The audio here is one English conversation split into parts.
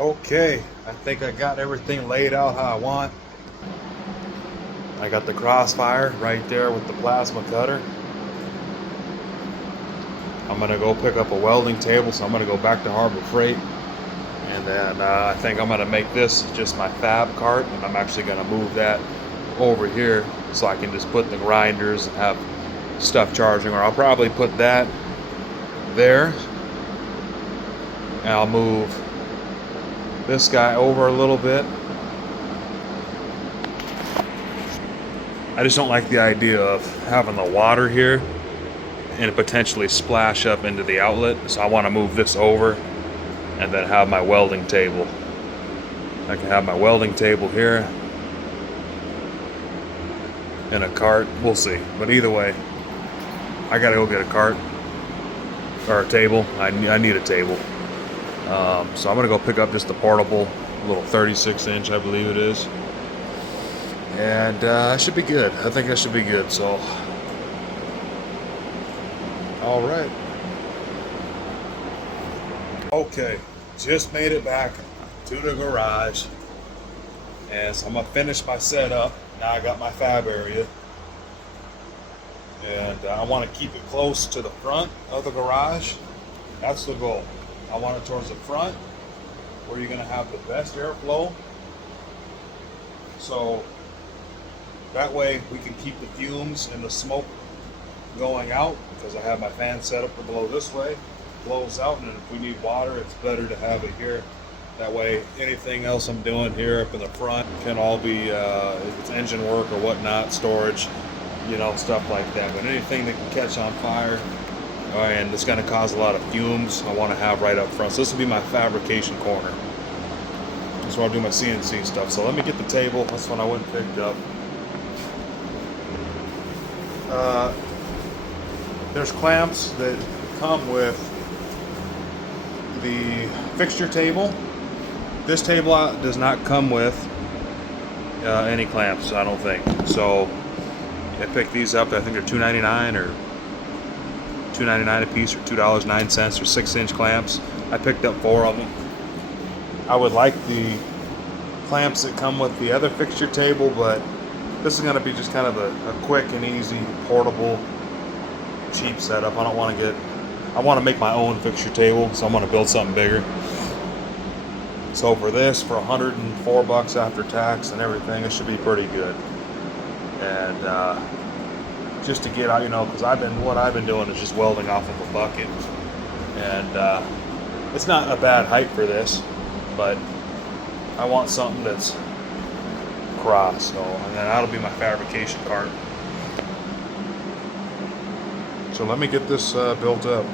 Okay, I think I got everything laid out how I want. I got the Crossfire right there with the plasma cutter. I'm gonna go pick up a welding table, so I'm gonna go back to Harbor Freight, and then I think I'm gonna make this just my fab cart, and I'm actually gonna move that over here so I can just put the grinders and have stuff charging, or I'll probably put that there, and I'll move this guy over a little bit. I just don't like the idea of having the water here and potentially splash up into the outlet, so I want to move this over and then have my welding table. I can have my welding table here and a cart. We'll see, but either way, I gotta go get a cart or a table. I need a table, so I'm gonna go pick up just the portable little 36-inch, I believe it is, and I should be good. I think I should be good. So all right. Okay, just made it back to the garage, and so I'm gonna finish my setup. Now I got my fab area, and I want to keep it close to the front of the garage. That's the goal. I want it towards the front where you're gonna have the best airflow, so that way we can keep the fumes and the smoke going out, because I have my fan set up to blow this way, blows out, and if we need water, it's better to have it here. That way anything else I'm doing here up in the front can all be, if it's engine work or whatnot, storage, you know, stuff like that. But anything that can catch on fire and it's going to cause a lot of fumes, I want to have right up front. So this will be my fabrication corner. This is where I'll do my CNC stuff. So let me get the table. That's one I went and picked up. There's clamps that come with the fixture table. This table does not come with any clamps, I don't think. So I picked these up. I think they're $2.99 or $2.99 a piece, or $2.09, or 6-inch clamps. I picked up 4 of them. I would like the clamps that come with the other fixture table, but this is going to be just kind of a quick and easy, portable, cheap setup. I want to make my own fixture table, so I'm going to build something bigger. So for this, for $104 after tax and everything, it should be pretty good. And just to get out, you know, because what I've been doing is just welding off of a bucket, and it's not a bad height for this, but I want something that's cross. So, and then that'll be my fabrication cart. So let me get this built up.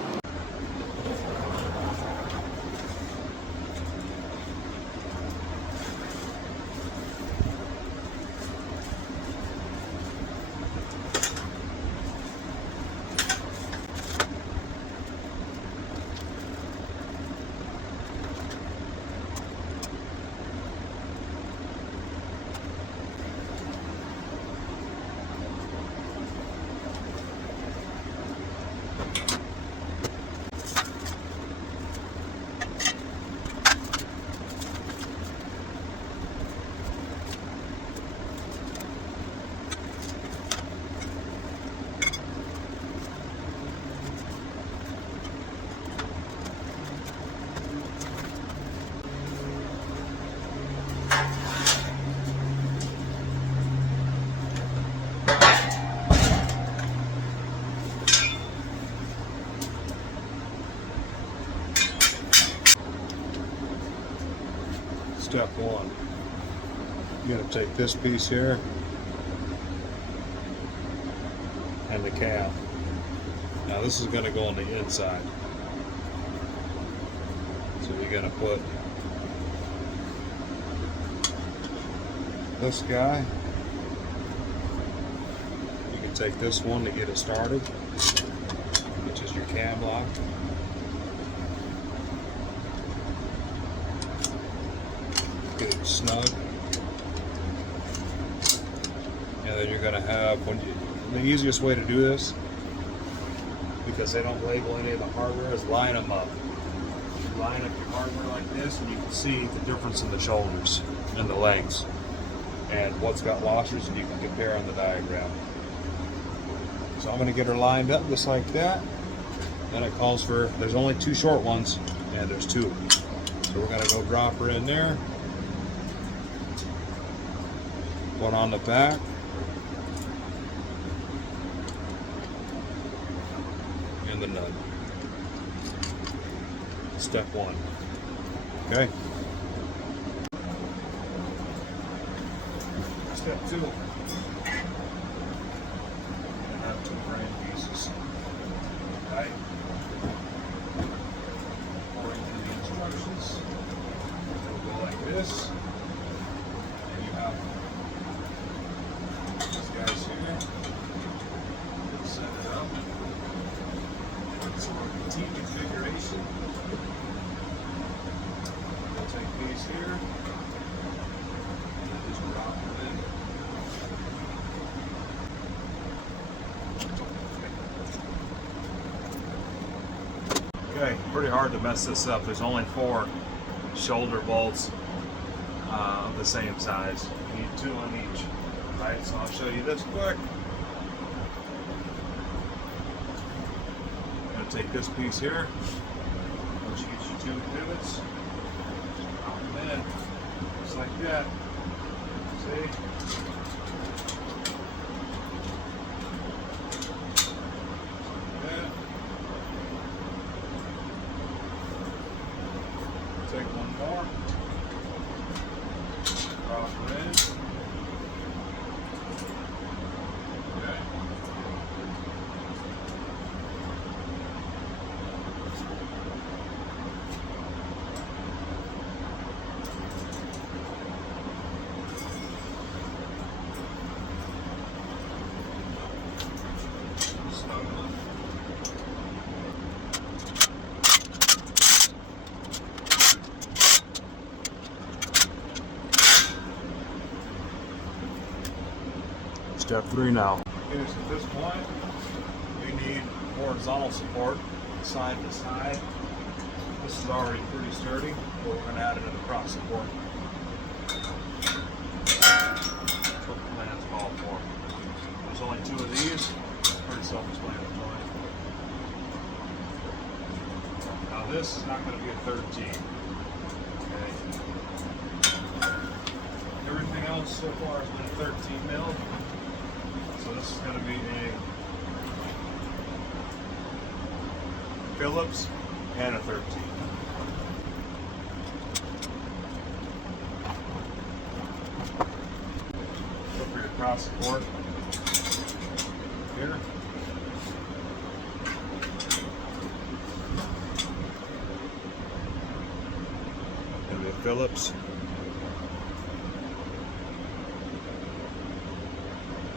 Step 1, you're going to take this piece here and the cap. Now this is going to go on the inside, so you're going to put this guy. You can take this one to get it started, which is your cam lock. Get it snug, and then you're going to have, the easiest way to do this, because they don't label any of the hardware, is line them up. line up your hardware like this, and you can see the difference in the shoulders and the lengths, and what's got washers, and you can compare on the diagram. So I'm going to get her lined up just like that. Then it calls for, there's only 2 short ones, and there's 2. So we're going to go drop her in there. One on the back. And the nut. Step 1. Okay. Step 2. I have 2 frame pieces. Right? According to the instructions, it'll go like this. And you have these guys here. Set it up. Sort of T configuration. We'll take these here and then just drop them in. Okay, pretty hard to mess this up. There's only 4 shoulder bolts of the same size. You need 2 on each. Right, so I'll show you this quick. Take this piece here, which gets you 2 pivots, drop them in, just like that. See? Take one more, drop her in. Okay. Step 3 now. Okay, so at this point, we need horizontal support, side to side. This is already pretty sturdy, but we're going to add another cross support. That's what the plans call for. There's only 2 of these. Pretty self-explanatory. Now this is not going to be a 13. Okay. Everything else so far has been a 13 mil. So this is going to be a Phillips and a 13. Look for your cross support here. Going to be a Phillips.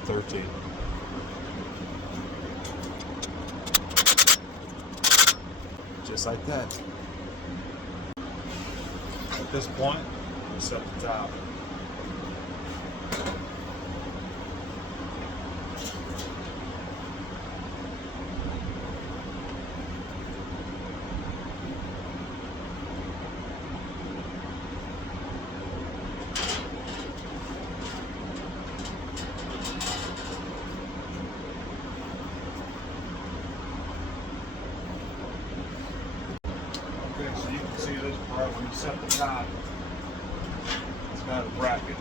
13. Just like that. At this point, we'll set the top. So you can see this part when you set the top, it's got a bracket.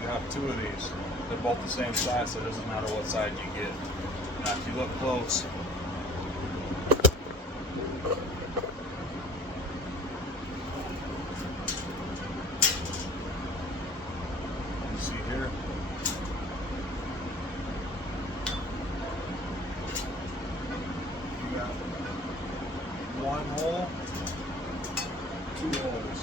You have 2 of these. They're both the same size, so it doesn't matter what side you get. Now if you look close, you see here, you got 1 hole, 2 holes.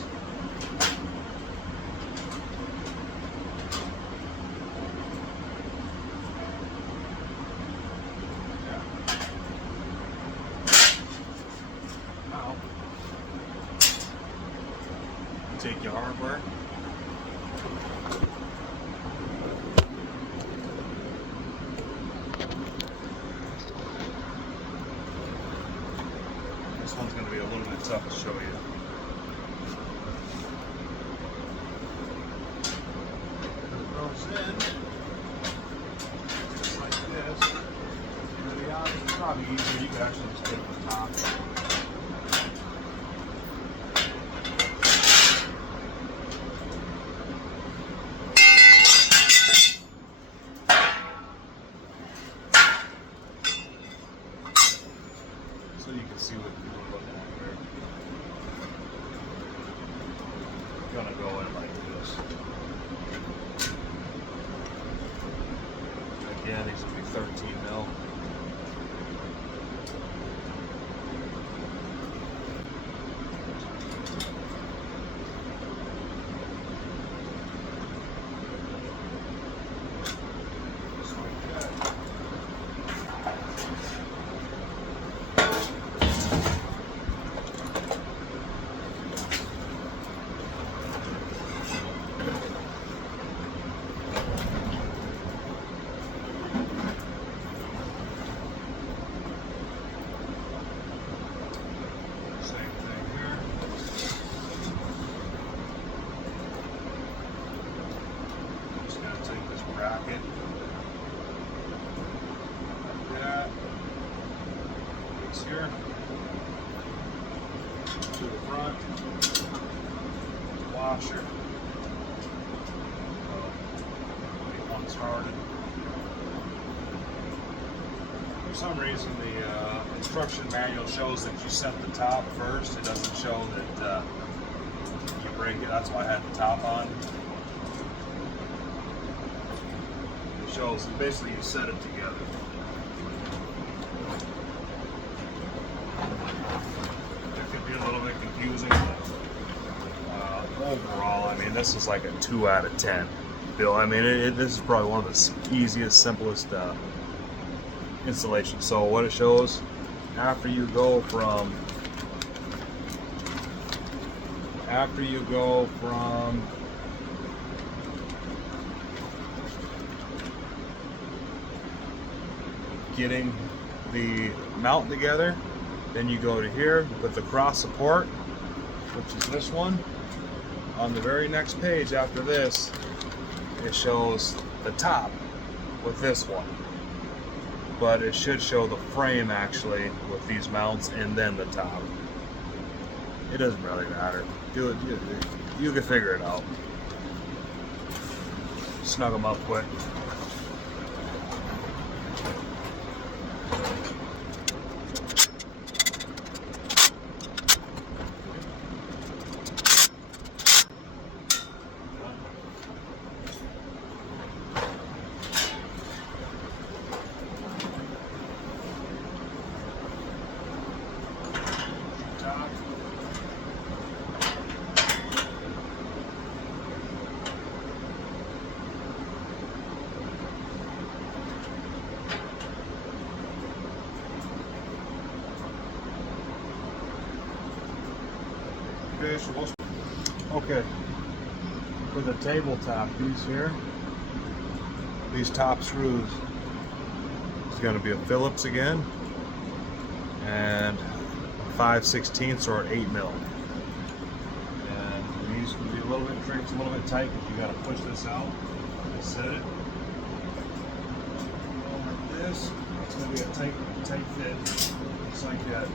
Yeah. Now, you take your hardware. This one's going to be a little bit this up and show you. It goes in just like this. To be honest, it's probably easier. You could actually just take the top. So you can see what we're looking at here. Gonna go in like this. Again, these will be 13 mil. Bracket like that. It's here to the front. Washer. Get one started. For some reason, the instruction manual shows that you set the top first. It doesn't show that you break it. That's why I had the top on. Shows basically you set it together. It could be a little bit confusing, but overall, I mean, this is like a 2 out of 10 build. I mean, this is probably one of the easiest, simplest installations. So what it shows, after you go from getting the mount together, then you go to here with the cross support, which is this one. On the very next page after this, it shows the top with this one, but it should show the frame actually with these mounts and then the top. It doesn't really matter. You can figure it out. Snug them up quick. Okay, for the tabletop piece here, these top screws is going to be a Phillips again, and 5/16 or 8 mil. And these can be a little bit tricky, it's a little bit tight because you got to push this out and set it. Like this, it's going to be a tight fit, just like that.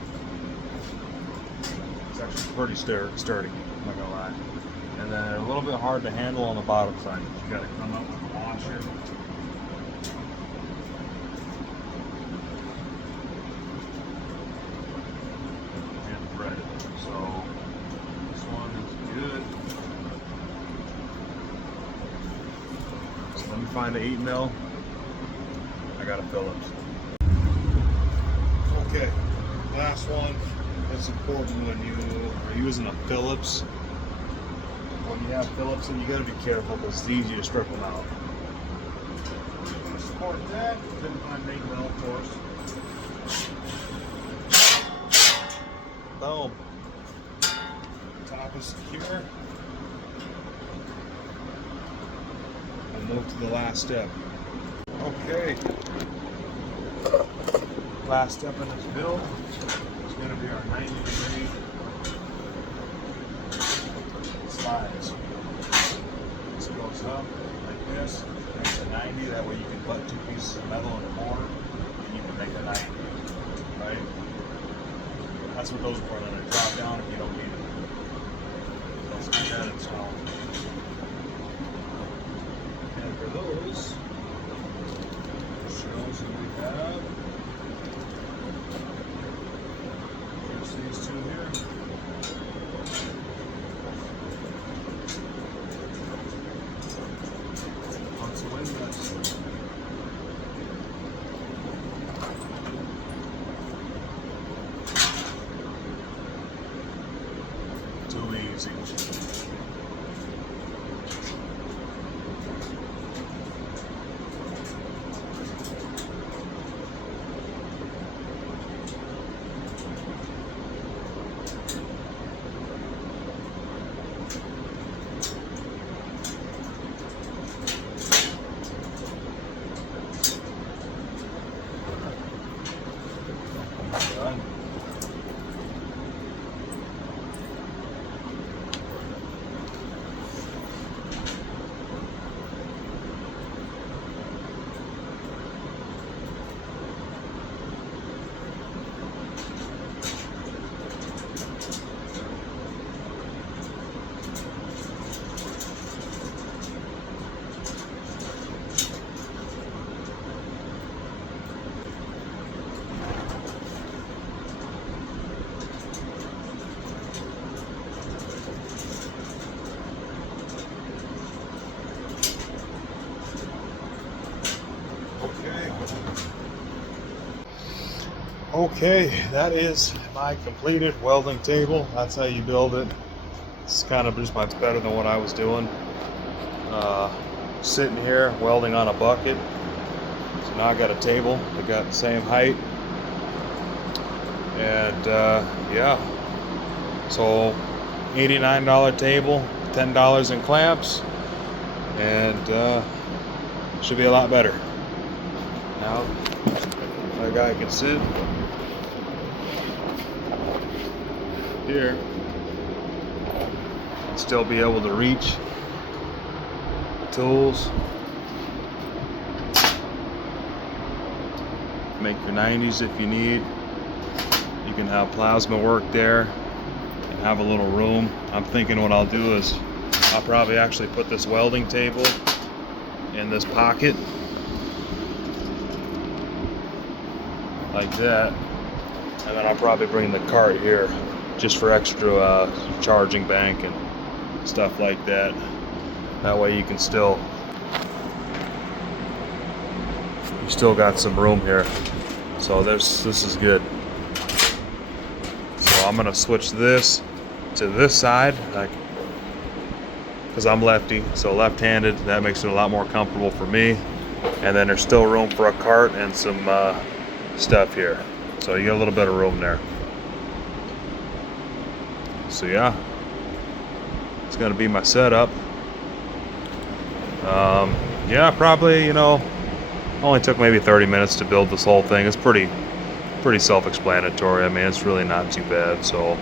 It's actually pretty sturdy, I'm not gonna lie. And then a little bit hard to handle on the bottom side. You gotta come up with the washer. And thread it. So this one is good. So let me find the 8 mil. I got a Phillips. Okay, last one. It's important when you are using a Phillips. When you have Phillips, and you got to be careful because it's easy to strip them out. I'm going to support that. Couldn't find 8 mil, of course. Boom. Top is secure. We'll move to the last step. Okay. Last step in this build is going to be our 90-degree sides. This goes up like this, makes a 90. That way you can put 2 pieces of metal in the corner, and you can make a 90. Right? That's what those are for. Then they drop down if you don't need it. Let's get that installed. And for those, shows that we have. Just these two here. Lots of windows. Too easy. Done. Okay, that is my completed welding table. That's how you build it. It's kind of just much better than what I was doing. Sitting here welding on a bucket. So now I got a table that got the same height. And yeah, so $89 table, $10 in clamps, and should be a lot better. Now my guy can sit here and still be able to reach tools, make your 90s if you need. You can have plasma work there and have a little room. I'm thinking what I'll do is I'll probably actually put this welding table in this pocket like that, and then I'll probably bring the cart here just for extra charging bank and stuff like that. That way you still got some room here. So this is good. So I'm gonna switch this to this side, because I'm lefty, so left-handed. That makes it a lot more comfortable for me. And then there's still room for a cart and some stuff here, so you get a little bit of room there. So yeah, it's gonna be my setup. Yeah, probably, only took maybe 30 minutes to build this whole thing. It's pretty self-explanatory. I mean, it's really not too bad. So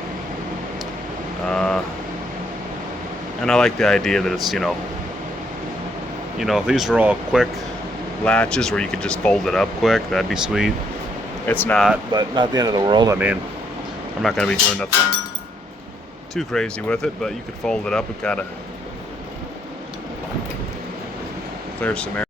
and I like the idea that it's if these were all quick latches where you could just fold it up quick, that'd be sweet. It's not, but not the end of the world. I mean, I'm not going to be doing nothing too crazy with it, but you could fold it up and kind of clear some air.